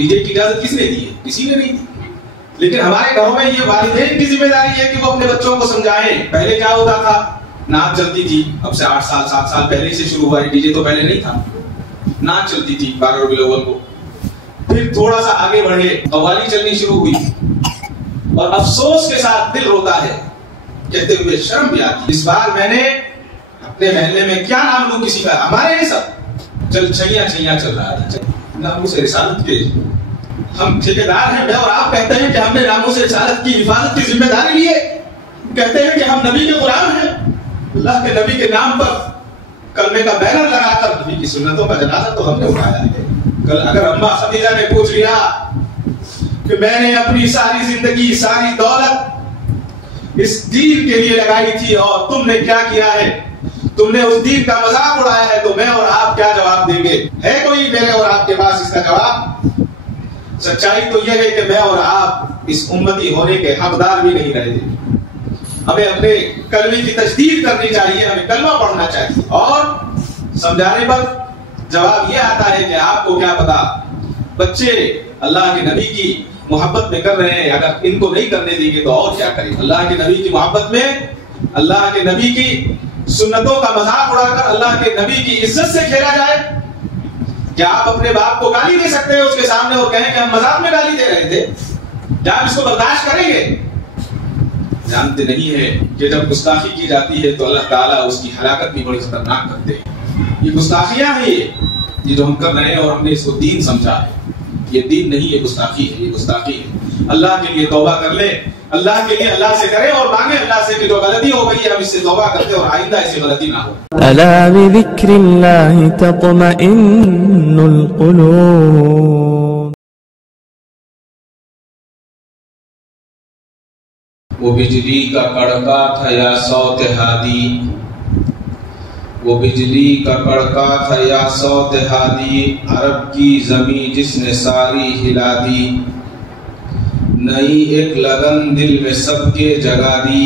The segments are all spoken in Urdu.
ڈی جے کی اجازت کس نے دی ہے؟ کسی نے نہیں دی. لیکن ہمارے گھروں میں یہ والدین کی ذمہ داری ہے کہ وہ اپنے بچوں کو سمجھائیں. پہلے کیا ہوتا تھا؟ نعت چلتی تھی. اب سے 8 سال 7 سال پہلے سے شروع ہوا ہے. ڈی جے تو پہلے نہیں تھا. نعت چلتی تھی 12 ربیع الاول کو. پھر تھوڑا سا آگے بڑھے قوالی چلنی شروع ہوئی اور افسوس کے ساتھ دل روتا ہے کہتے ہوئے شرم بھی آتی. اس بار میں نے اپنے محلے میں کیا نام لوں کسی کا؟ ہمارے یہ سب چل چھیاں چل رہا ہے. ناموں سے رسالت کے ہم ٹھیکیدار ہیں. میں اور آپ کہتے ہیں کہ ہم نے ناموں سے رسالت کی حفاظت کی ذمہ داری لی ہے. کہتے ہیں کہ ہم نبی کے غلام ہیں. اللہ کے نبی کے نام پر کلمے کا بینر لگا کر نبی کی سنتوں کا جنازہ تو ہم نے اٹھایا ہے. کل اگر اماں خدیجہ نے پوچھ لیا کہ میں نے اپنی ساری زندگی ساری دولت اس دین کے لیے لگائی تھی اور تم نے کیا کیا ہے؟ تم نے اس دین کا مذاق اڑایا ہے. تو میں اور آپ کیا جواب دیں گے؟ ہے کوئی میرے اور آپ کے پاس اس کا جواب؟ سچائی تو یہ ہے کہ میں اور آپ اس امتی ہونے کے حقدار بھی نہیں رہے. ہمیں اپنے کلمے کی تجدید کرنی چاہیے. ہمیں کلمہ پڑھنا چاہیے. اور سمجھانے پر جواب یہ آتا ہے کہ آپ کو کیا پتا بچے اللہ کے نبی کی محبت میں کر رہے ہیں. اگر ان کو نہیں کرنے دیں گے تو اور کیا کریں؟ اللہ کے نبی کی محبت میں اللہ کے نبی کی سنتوں کا مذاق اڑا کر اللہ کے نبی کی عزت سے کھیلا جائے. کیا آپ اپنے باپ کو گالی دے سکتے ہیں اس کے سامنے اور کہیں کہ ہم مذاق میں گالی دے رہے تھے؟ کیا آپ اس کو برداشت کریں گے؟ جانتے نہیں ہے کہ جب گستاخی کی جاتی ہے تو اللہ تعالیٰ اس کی ہلاکت بھی بڑی خطرناک کرتے ہیں. یہ گستاخیاں ہیں یہ جو ہم کر رہے ہیں اور ہم نے اس کو دین سمجھا ہے. یہ دین نہیں ہے، گستاخی ہے. یہ گستاخی ہے. اللہ کے لیے توبہ کر لیں. اللہ کے لیے اللہ سے کریں اور مانگیں اللہ سے کہ جو غلطی ہو گئی ہے ہم اس سے توبہ کرتے اور آئندہ ایسی غلطی نہ ہو. ألا بذكر الله تطمئن القلوب. وہ بجلی کا کڑکا تھا یا صوت ہادی، وہ بجلی کا کڑکا تھا یا صوت ہادی، عرب کی زمین جس نے ساری ہلا دی. نئی ایک لگن دل میں سب کے جگا دی،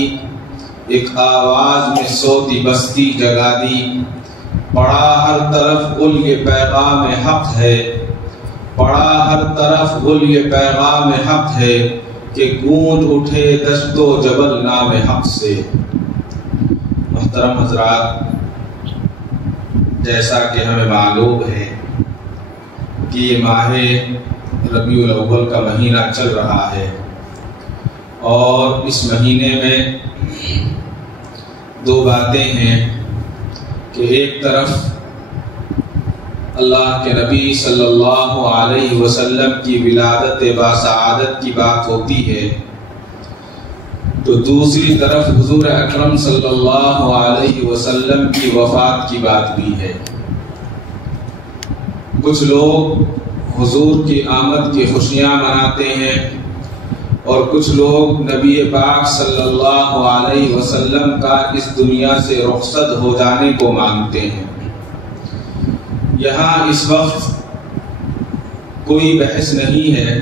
ایک آواز میں سوتی بستی جگا دی. پڑا ہر طرف گل یہ پیغام حق ہے، پڑا ہر طرف گل یہ پیغام حق ہے، کہ گونج اٹھے دشت و جبل نام حق سے. محترم حضرات، جیسا کہ ہمیں معلوم ہے کہ یہ ماہ ربیع الاول کا مہینہ چل رہا ہے اور اس مہینے میں دو باتیں ہیں کہ ایک طرف اللہ کے نبی صلی اللہ علیہ وسلم کی ولادت باسعادت کی بات ہوتی ہے تو دوسری طرف حضور اکرم صلی اللہ علیہ وسلم کی وفات کی بات بھی ہے. کچھ لوگ حضور کی آمد کی خوشیاں مناتے ہیں اور کچھ لوگ نبی پاک صلی اللہ علیہ وسلم کا اس دنیا سے رخصت ہو جانے کو مانتے ہیں. یہاں اس وقت کوئی بحث نہیں ہے،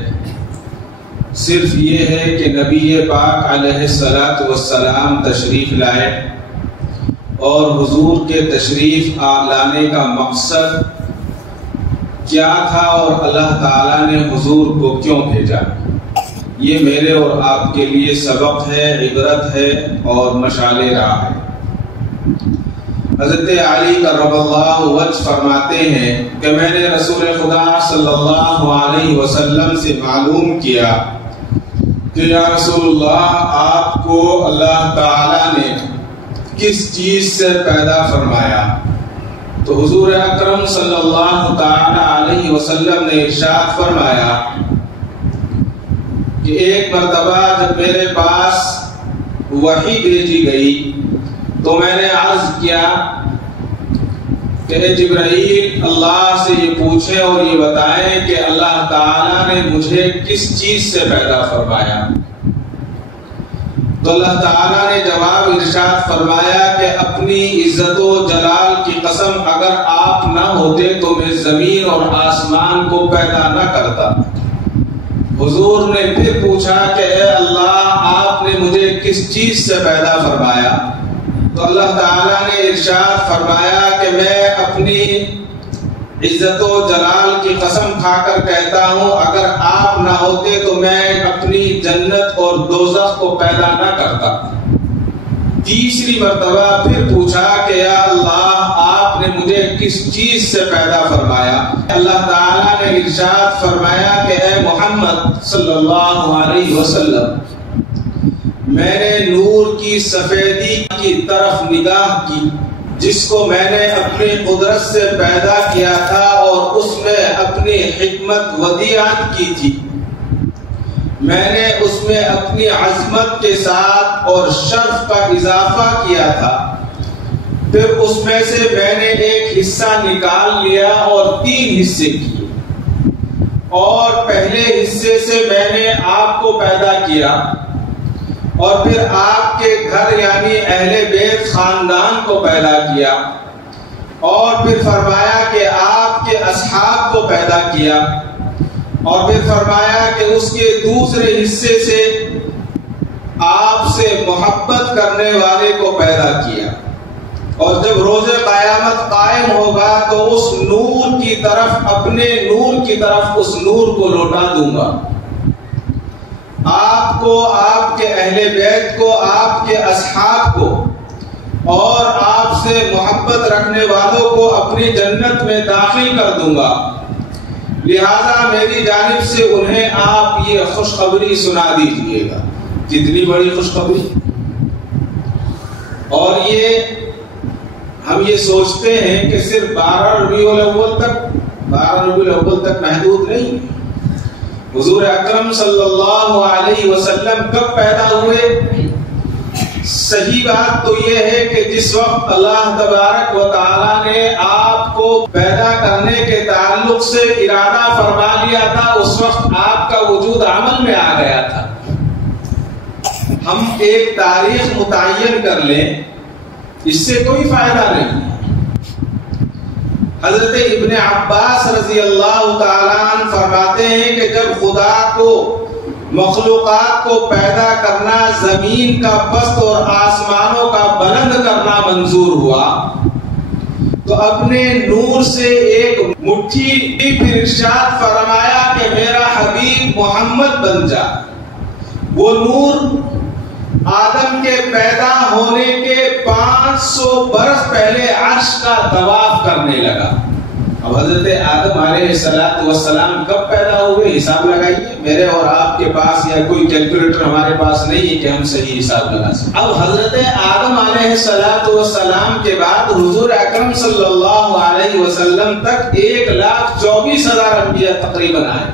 صرف یہ ہے کہ نبی پاک علیہ الصلاۃ والسلام تشریف لائے اور حضور کے تشریف لانے کا مقصد کیا تھا اور اللہ تعالیٰ نے حضور کو کیوں بھیجا. یہ میرے اور آپ کے لیے سبق ہے، عبرت ہے اور مشعل راہ ہے. حضرت علی کرم اللہ وجہ فرماتے ہیں کہ میں نے رسول خدا صلی اللہ علیہ وسلم سے معلوم کیا کہ یا رسول اللہ آپ کو اللہ تعالی نے کس چیز سے پیدا فرمایا؟ تو حضور اکرم صلی اللہ تعالی علیہ وسلم نے ارشاد فرمایا کہ ایک مرتبہ جب میرے پاس وحی بھیجی گئی تو میں نے عرض کیا کہ جبرائیل اللہ سے یہ پوچھیں اور یہ بتائیں کہ اللہ تعالیٰ نے مجھے کس چیز سے پیدا فرمایا؟ تو اللہ تعالیٰ نے جواب ارشاد فرمایا کہ اپنی عزت و جلال کی قسم اگر آپ نہ ہوتے تو میں زمین اور آسمان کو پیدا نہ کرتا. حضور نے پھر پوچھا کہ اے اللہ آپ نے مجھے کس چیز سے پیدا فرمایا؟ تو اللہ تعالیٰ نے ارشاد فرمایا کہ میں اپنی عزت و جلال کی قسم کھا کر کہتا ہوں اگر آپ نہ ہوتے تو میں اپنی جنت اور دوزخ کو پیدا نہ کرتا۔ تیسری مرتبہ پھر پوچھا کہ یا اللہ آپ نے مجھے کس چیز سے پیدا فرمایا؟ اللہ تعالیٰ نے ارشاد فرمایا کہ اے محمد صلی اللہ علیہ وسلم، میں نے نور کی سفیدی کی طرف نگاہ کی جس کو میں نے اپنی قدرت سے پیدا کیا تھا اور اس میں اپنی حکمت ودیعت کی تھی۔ میں نے اس میں اپنی عظمت کے ساتھ اور شرف کا اضافہ کیا تھا۔ پھر اس میں سے میں نے ایک حصہ نکال لیا اور 3 حصے کیے، اور پہلے حصے سے میں نے آپ کو پیدا کیا، اور پھر آپ کے گھر یعنی اہل بیت خاندان کو پیدا کیا، اور پھر فرمایا کہ آپ کے اصحاب کو پیدا کیا، اور پھر فرمایا کہ اس کے دوسرے حصے سے آپ سے محبت کرنے والے کو پیدا کیا، اور جب روز قیامت قائم ہوگا تو اس نور کی طرف اپنے نور کی طرف اس نور کو لوٹا دوں گا۔ آپ کو، آپ کے اہل بیت کو، آپ کے اصحاب کو اور آپ سے محبت رکھنے والوں کو اپنی جنت میں داخل کر دوں گا، لہذا میری جانب سے انہیں آپ یہ خوشخبری سنا دیجیے گا۔ کتنی بڑی خوشخبری! اور یہ ہم یہ سوچتے ہیں کہ صرف 12 ربیع الاول تک محدود نہیں۔ حضور اکرم صلی اللہ علیہ وسلم کب پیدا ہوئے؟ صحیح بات تو یہ ہے کہ جس وقت اللہ تبارک و تعالیٰ نے آپ کو پیدا کرنے کے تعلق سے ارادہ فرما لیا تھا، اس وقت آپ کا وجود عمل میں آ گیا تھا۔ ہم ایک تاریخ متعین کر لیں، اس سے کوئی فائدہ نہیں۔ حضرت ابن عباس رضی اللہ تعالیٰ عنہ فرماتے ہیں کہ جب خدا کو مخلوقات کو پیدا کرنا، زمین کا پست اور آسمانوں کا بلند کرنا منظور ہوا تو اپنے نور سے ایک مٹھی پھر ارشاد فرمایا کہ میرا حبیب محمد بن جا۔ وہ نور آدم کے پیدا ہونے کے 500 برس پہلے عرش کا طواف کرنے لگا۔ اب حضرت آدم علیہ السلام کب پیدا ہوئے؟ حساب لگائیے۔ میرے اور آپ کے پاس یا کوئی کیلکولیٹر ہمارے پاس نہیں ہے کہ ہم صحیح حساب لگا سکیں۔ اب حضرت آدم علیہ السلام کے بعد حضور اکرم صلی اللہ علیہ وسلم تک 1,24,000 انبیاء تقریباً آئے،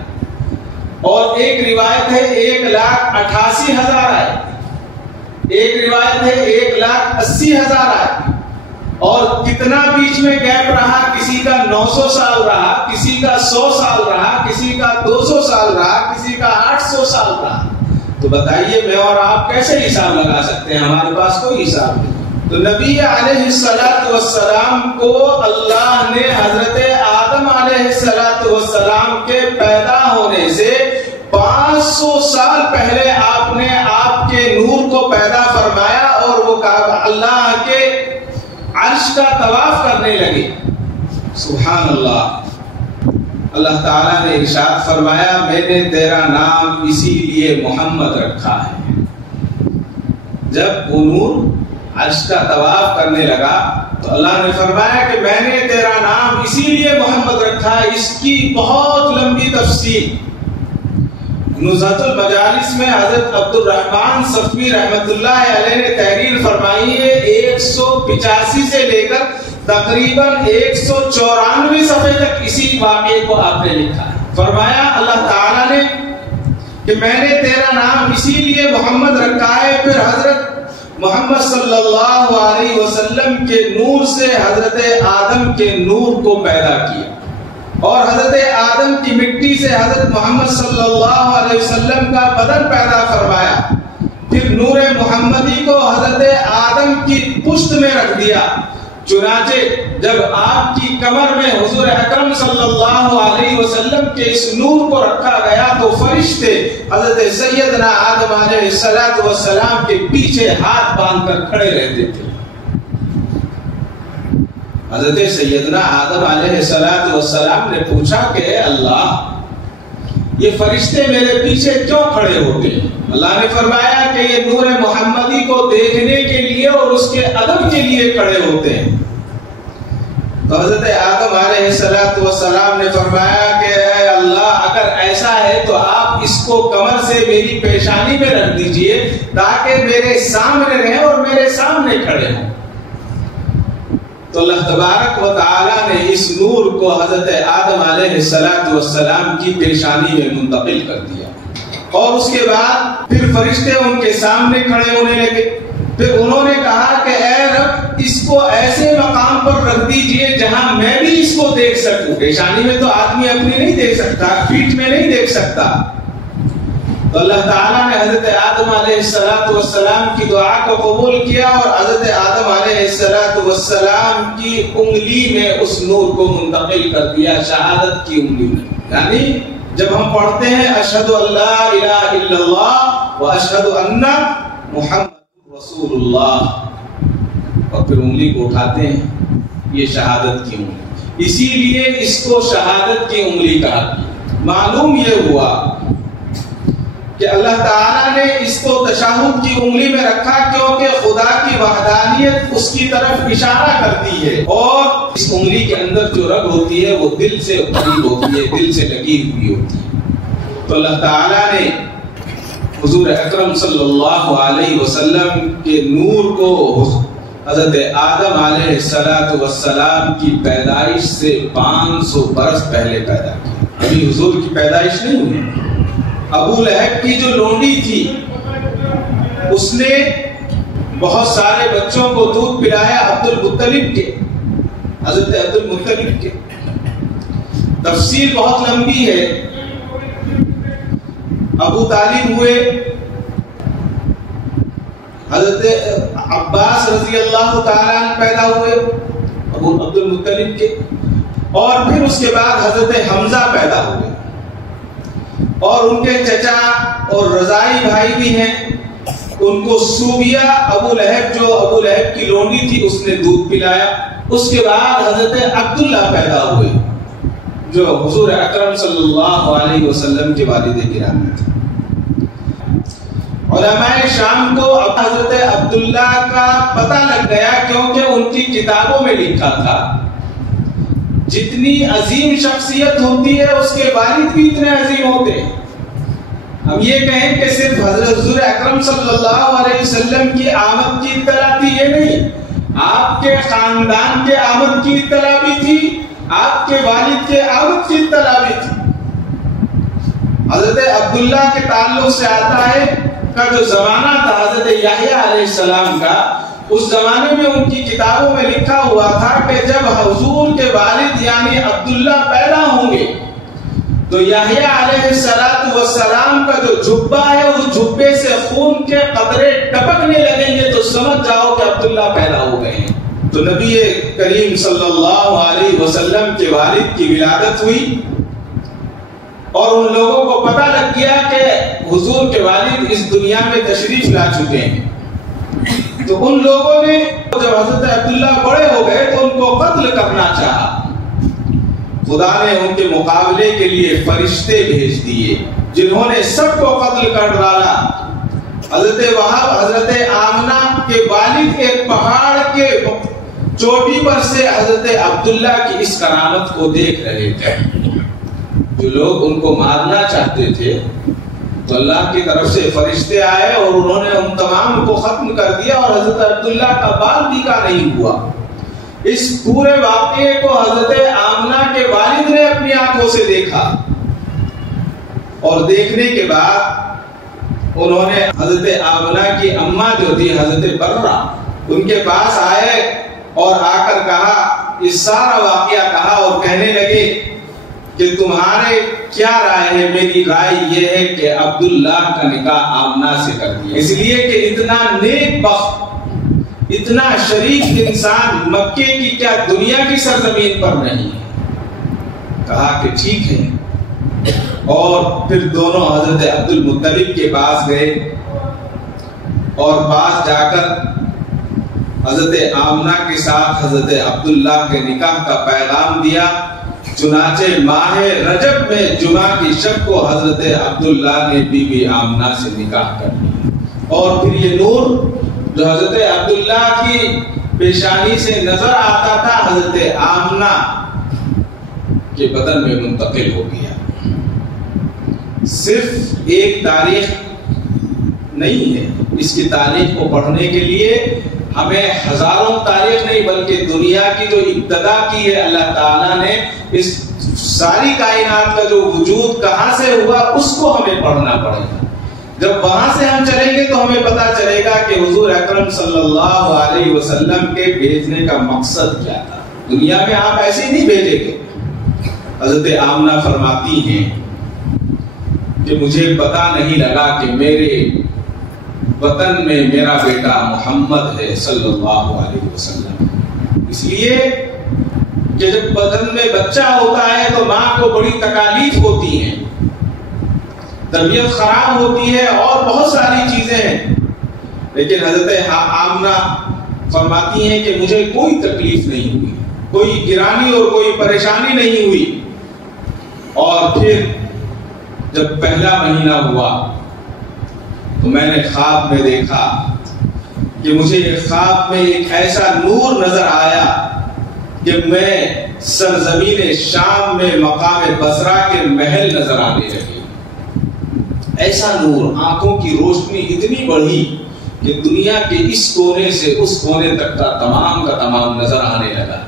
اور ایک روایت ہے 1,88,000 آئے، ایک روایت ہے 1,80,000 آئے، اور کتنا بیچ میں گیپ رہا؟ کسی کا 900 سال رہا، کسی کا 100 سال رہا، کسی کا 200 سال رہا، کسی کا 800 سال رہا۔ تو بتائیے میں اور آپ کیسے حساب لگا سکتے ہیں؟ ہمارے پاس کوئی حساب نہیں۔ تو نبی علیہ السلام کو اللہ نے حضرت آدم علیہ السلام کے پیدا ہونے سے 500 سال پہلے آپ نے آپ کے نور کو پیدا فرمایا، اور وہ اللہ کے عرش کا طواف کرنے لگے۔ سبحان اللہ! اللہ تعالیٰ نے ارشاد فرمایا میں نے تیرا نام اسی لیے محمد رکھا ہے۔ جب وہ نور عرش کا طواف کرنے لگا تو اللہ نے فرمایا کہ میں نے تیرا نام اسی لیے محمد رکھا ہے۔ اس کی بہت لمبی تفصیل نزہۃ المجالس میں حضرت عبد الرحمن صفوی رحمۃ اللہ علیہ نے تحریر فرمائی ہے۔ 185 سے لے کر تقریباً 194 صفحے تک اسی واقعے کو آپ نے لکھا ہے۔ فرمایا اللہ تعالیٰ نے کہ میں نے تیرا نام اسی لیے محمد رکھا ہے۔ پھر حضرت محمد صلی اللہ علیہ وسلم کے نور سے حضرت آدم کے نور کو پیدا کیا، اور حضرت آدم کی مٹی سے حضرت محمد صلی اللہ علیہ وسلم کا بدن پیدا فرمایا۔ پھر نور محمدی کو حضرت آدم کی پشت میں رکھ دیا۔ چنانچہ جب آپ کی کمر میں حضور اکرم صلی اللہ علیہ وسلم کے اس نور کو رکھا گیا تو فرشتے حضرت سیدنا آدم علیہ السلام کے پیچھے ہاتھ باندھ کر کھڑے رہتے تھے۔ حضرت سیدنا آدم علیہ السلام نے پوچھا کہ اللہ یہ فرشتے میرے پیچھے کیوں کھڑے ہوتے ہیں؟ اللہ نے فرمایا کہ یہ نور محمدی کو دیکھنے کے لیے اور اس کے ادب کے لیے کھڑے ہوتے ہیں۔ تو حضرت آدم علیہ السلام نے فرمایا کہ اے اللہ اگر ایسا ہے تو آپ اس کو کمر سے میری پیشانی میں رکھ دیجئے تاکہ میرے سامنے رہے اور میرے سامنے کھڑے ہوں۔ تو اللہ تبارک و تعالیٰ نے اس نور کو حضرت آدم علیہ السلام کی پیشانی میں منتقل کر دیا، اور اس کے بعد پھر فرشتے ان کے سامنے کھڑے ہونے لگے۔ پھر انہوں نے کہا کہ اے رب اس کو ایسے مقام پر رکھ دیجئے جہاں میں بھی اس کو دیکھ سکوں۔ پیشانی میں تو آدمی اپنی نہیں دیکھ سکتا، پیٹھ میں نہیں دیکھ سکتا۔ تو اللہ تعالیٰ نے حضرت آدم علیہ السلام کی دعا کو قبول کیا اور حضرت آدم علیہ السلام کی انگلی میں اس نور کو منتقل کر دیا، شہادت کی انگلی میں۔ یعنی جب ہم پڑھتے ہیں اشہد ان لا الہ الا اللہ و اشہد ان محمد رسول اللہ، اور پھر انگلی کو اٹھاتے ہیں، یہ شہادت کی انگلی، اسی لیے اس کو شہادت کی انگلی کہا گیا۔ معلوم یہ ہوا کہ اللہ تعالیٰ نے اس کو تشہد کی انگلی میں رکھا کیونکہ خدا کی وحدانیت اس کی طرف اشارہ کرتی ہے، اور اس انگلی کے اندر جو رگ ہوتی ہے وہ دل سے قریب ہوتی ہے، دل سے لگی ہوئی ہوتی ہے۔ تو اللہ تعالیٰ نے حضور اکرم صلی اللہ علیہ وسلم کے نور کو حضرت آدم علیہ السلام کی پیدائش سے 500 برس پہلے پیدا کیا۔ ابھی حضور کی پیدائش نہیں ہوئی۔ ابو لہب کی جو لونڈی تھی اس نے بہت سارے بچوں کو دودھ پلایا عبد المطلب کے، حضرت عبد المطلب کے۔ تفصیل بہت لمبی ہے۔ ابو طالب ہوئے، حضرت عباس رضی اللہ تعالیٰ عنہ پیدا ہوئے ابو عبد المطلب کے، اور پھر اس کے بعد حضرت حمزہ پیدا ہوئے، اور ان کے چچا اور رضائی بھائی بھی ہیں، ان کو سوبیا ابو لہب جو ابو لہب کی لونڈی تھی اس نے دودھ پلایا۔ اس کے بعد حضرت عبداللہ پیدا ہوئے جو حضور اکرم صلی اللہ علیہ وسلم کے والد گرامی تھے۔ علماء شام کو حضرت عبداللہ کا پتہ لگ گیا کیونکہ ان کی کتابوں میں لکھا تھا جتنی عظیم شخصیت ہوتی ہے اس کے والد بھی اتنے عظیم ہوتے ہیں۔ ہم یہ کہیں کہ صرف حضرت حضور اکرم صلی اللہ علیہ وسلم کی آمد کی اطلاع تھی، یہ نہیں، آپ کے خاندان کے آمد کی اطلاع بھی تھی، آپ کے والد کے آمد کی اطلاع بھی تھی۔ حضرت عبداللہ کے تعلق سے آتا ہے کا جو زمانہ تھا حضرت یحییٰ علیہ السلام کا، اس زمانے میں ان کی کتابوں میں لکھا ہوا تھا کہ جب حضور کے والد یعنی عبداللہ پیدا ہوں گے تو یحییٰ علیہ السلام کا جو جھبا ہے اس جھبے سے خون کے قطرے ٹپکنے لگیں گے تو سمجھ جاؤ کہ عبداللہ پیدا ہو گئے ہیں۔ تو نبی کریم صلی اللہ علیہ وسلم کے والد کی ولادت ہوئی اور ان لوگوں کو پتہ لگ گیا کہ حضور کے والد اس دنیا میں تشریف لا چکے ہیں۔ تو ان لوگوں نے جب حضرت عبداللہ بڑے ہو گئے تو ان کو قتل کرنا چاہا۔ خدا نے ان کے مقابلے کے لیے فرشتے بھیج دیے جنہوں نے سب کو قتل کر ڈالا۔ حضرت وہاب حضرت آمنہ کے والد ایک پہاڑ کے چوٹی پر سے حضرت عبداللہ کی اس کرامت کو دیکھ رہے تھے۔ جو لوگ ان کو مارنا چاہتے تھے تو اللہ کی طرف سے فرشتے آئے اور انہوں نے ان تمام کو ختم کر دیا اور حضرت عبداللہ کا بال بیکا نہیں ہوا۔ اس پورے واقعے کو حضرت آمنہ کے والد نے اپنی آنکھوں سے دیکھا اور دیکھنے کے بعد انہوں نے حضرت آمنہ کی اماں جو تھی حضرت برہ ان کے پاس آئے اور آ کر کہا، یہ سارا واقعہ کہا اور کہنے لگے کہ تمہارے کیا رائے ہے؟ میری رائے یہ ہے کہ عبداللہ کا نکاح آمنہ سے کر دیا، اس لیے کہ اتنا نیک بخت اتنا شریف انسان مکے کی کیا دنیا کی سرزمین پر نہیں ہے۔ کہا کہ ٹھیک ہے، اور پھر دونوں حضرت عبد المطلب کے پاس گئے اور پاس جا کر حضرت آمنہ کے ساتھ حضرت عبداللہ کے نکاح کا پیغام دیا۔ چنانچہ ماہ رجب میں جمعہ کی شب کو حضرت عبداللہ نے بی بی آمنہ سے نکاح کر لیا، اور پھر یہ نور جو حضرت عبداللہ کی پیشانی سے نظر آتا تھا حضرت آمنہ کے بدن میں منتقل ہو گیا۔ صرف ایک تاریخ نہیں ہے، اس کی تاریخ کو پڑھنے کے لیے ہمیں ہزاروں تاریخ نہیں بلکہ دنیا کی جو ابتدا کی ہے اللہ تعالیٰ نے، اس ساری کائنات کا جو وجود کہاں سے ہوا اس کو ہمیں پڑھنا پڑے گا۔ جب وہاں سے ہم چلیں گے تو ہمیں پتا چلے گا کہ حضور اکرم صلی اللہ علیہ وسلم کے بھیجنے کا مقصد کیا تھا۔ دنیا میں آپ ایسے ہی نہیں بھیجے گے۔ حضرت آمنہ فرماتی ہیں کہ مجھے پتا نہیں لگا کہ میرے وطن میں میرا بیٹا محمد ہے صلی اللہ علیہ وسلم، اس لیے کہ جب بدن میں بچہ ہوتا ہے تو ماں کو بڑی تکالیف ہوتی ہیں، طبیعت خراب ہوتی ہے اور بہت ساری چیزیں ہیں، لیکن حضرت آمنہ فرماتی ہیں کہ مجھے کوئی تکلیف نہیں ہوئی، کوئی گرانی اور کوئی پریشانی نہیں ہوئی۔ اور پھر جب پہلا مہینہ ہوا تو میں نے خواب میں دیکھا کہ مجھے خواب میں ایک ایسا نور نظر آیا کہ میں سرزمین شام میں مقام بصرہ کے محل نظر آنے لگے۔ ایسا نور، آنکھوں کی روشنی اتنی بڑھی کہ دنیا کے اس کونے سے اس کونے تک کا تمام نظر آنے لگا۔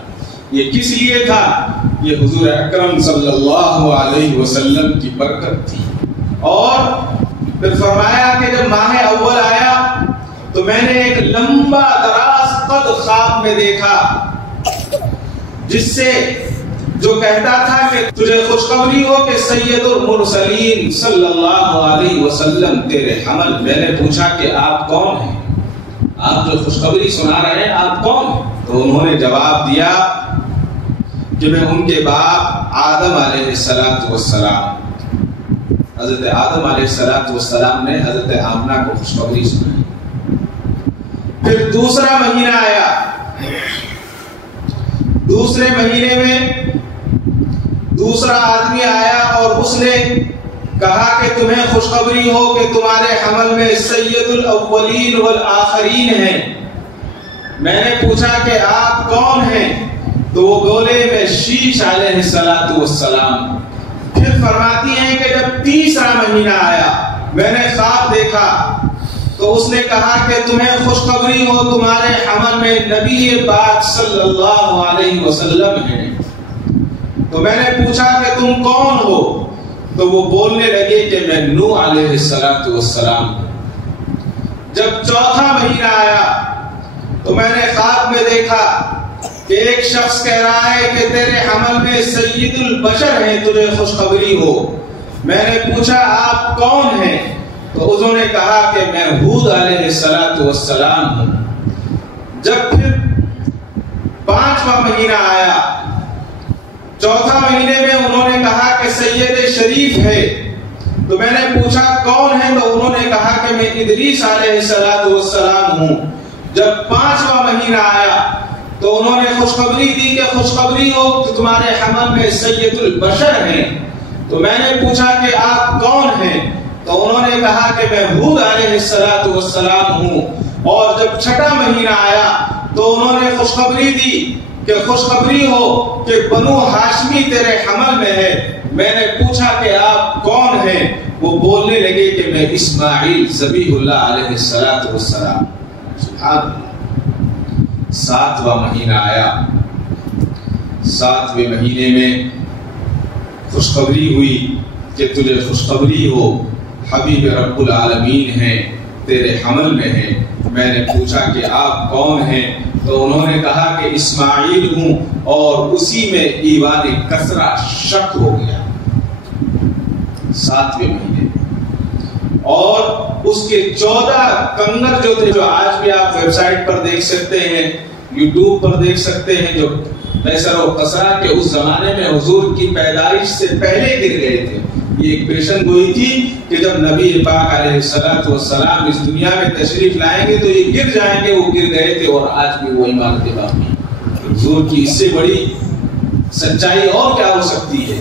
یہ کس لیے تھا؟ یہ حضور اکرم صلی اللہ علیہ وسلم کی برکت تھی۔ اور پھر فرمایا کہ جب ماہ اول آیا تو میں نے ایک لمبا دراز قد خواب میں دیکھا، جس سے جو کہتا تھا کہ تجھے خوشخبری ہو کہ سید المرسلین صلی اللہ علیہ وسلم تیرے حمل۔ میں نے پوچھا کہ آپ کون ہیں؟ آپ جو خوشخبری سنا رہے ہیں آپ کون ہیں؟ تو انہوں نے جواب دیا کہ میں ان کے باپ آدم علیہ السلام، حضرت آدم علیہ السلام نے حضرت آمنہ کو خوشخبری سنائی۔ پھر دوسرا مہینہ آیا، دوسرے مہینے میں دوسرا آدمی آیا اور اس نے کہا کہ تمہیں خوشخبری ہو کہ تمہارے حمل میں سید الاولین والآخرین ہیں۔ میں نے پوچھا کہ آپ کون ہیں؟ تو وہ بولے میں شیش علیہ السلام۔ پھر فرماتی ہیں کہ جب تیسرا مہینہ آیا میں نے خواب دیکھا تو اس نے کہا کہ تمہیں خوشخبری ہو تمہارے حمل میں نبی پاک صلی اللہ علیہ وسلم ہیں۔ تو میں نے پوچھا کہ تم کون ہو؟ تو وہ بولنے لگے کہ میں نوح علیہ السلام۔ جب چوتھا مہینہ آیا تو میں نے خواب میں دیکھا کہ ایک شخص کہہ رہا ہے کہ تیرے حمل میں سید البشر ہیں، تجھے خوشخبری ہو۔ میں نے پوچھا آپ کون ہیں؟ تو انہوں نے کہا کہ میں ہود علیہ السلام ہوں۔ جب پھر پانچواں مہینہ آیا، چوتھا مہینے میں انہوں نے کہا کہ سید شریف ہے۔ تو میں نے پوچھا کون ہے؟ تو انہوں نے کہا کہ میں ادریس علیہ السلام ہوں۔ جب پانچواں مہینہ آیا تو انہوں نے خوشخبری دی کہ خوشخبری ہو کہ تمہارے حمل میں سید البشر ہیں۔ تو میں نے پوچھا کہ آپ کون ہیں؟ تو انہوں نے کہا کہ میں ہود علیہ السلام ہوں۔ اور جب چھٹا مہینہ آیا تو انہوں نے خوشخبری دی کہ خوشخبری ہو کہ بنو ہاشمی تیرے حمل میں ہے۔ میں نے پوچھا کہ آپ کون ہیں؟ وہ بولنے لگے کہ میں اسماعیل ذبیح اللہ علیہ السلام۔ سبحان اللہ۔ ساتواں مہینہ آیا، ساتویں مہینے میں خوشخبری ہوئی کہ تجھے خوشخبری ہو حبیب رب العالمین ہیں، تیرے حمل میں ہیں۔ میں نے پوچھا کہ آپ کون ہیں؟ تو انہوں نے کہا کہ اسماعیل ہوں۔ اور اسی میں ایوان کسرا شک ہو گیا ساتویں مہینے میں۔ اور اس کے 14 کنگر جو تھے، جو آج بھی آپ ویب سائٹ پر دیکھ سکتے ہیں، یوٹیوب پر دیکھ سکتے ہیں، جو کیسر و کسرا کے اس زمانے میں حضور کی پیدائش سے پہلے گر گئے تھے، یہ ایک پیشن گوئی تھی کہ جب نبی پاک علیہ السلام اس دنیا میں تشریف لائیں گے تو یہ گر جائیں گے. وہ گر گئے تھے اور آج بھی وہ عمارتیں باقی. حضور کی اس سے بڑی سچائی اور کیا ہو سکتی ہے.